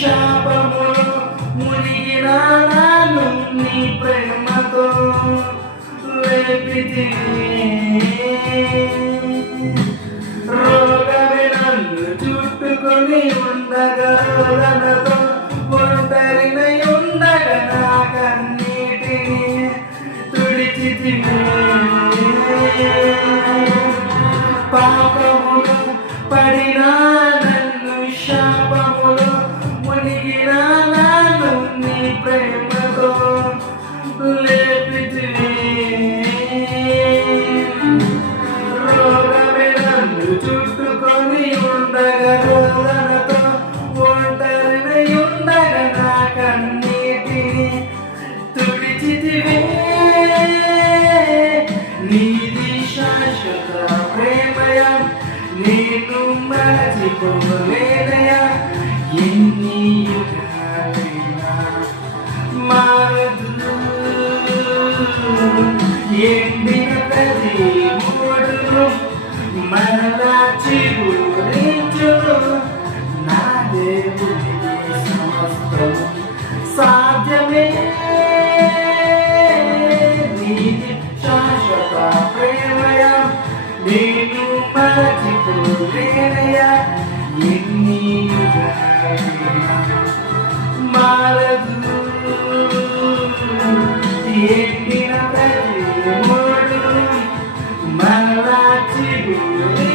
శాపములు మునిగిన నన్ను నీ ప్రేమతో లేపితివి. రోగమే నన్ను చుట్టుకొని ఉండగా రోదనతో ఒంటరినై ఉండగా నా కన్నీటిని తుడిచితివి. పాపములు పడిన నన్ను శాపములు మునిగిన నన్ను నీ ప్రేమతో లేపితివి. రోగమే నన్ను చుట్టుకొని ఉండగా రోదనతో ఒంటరినై ఉండగా నా కన్నీటిని తుడిచితివి. నీది శాశ్వత ప్రేమయ నేను మరచిపోలేనయా. ఎన్ని యుగాలైనా మారదు. ఎండిన ప్రతి మూడును మరలా చిగురించును. నా దేవునికి సమస్తము సాధ్యమే. నీది శాశ్వత ప్రేమయ నేను మరచిపోలేనయా. ఎన్ని యుగాలైనా మారదు. ఎండిన ప్రతి మూడును మరలా చిగురించును.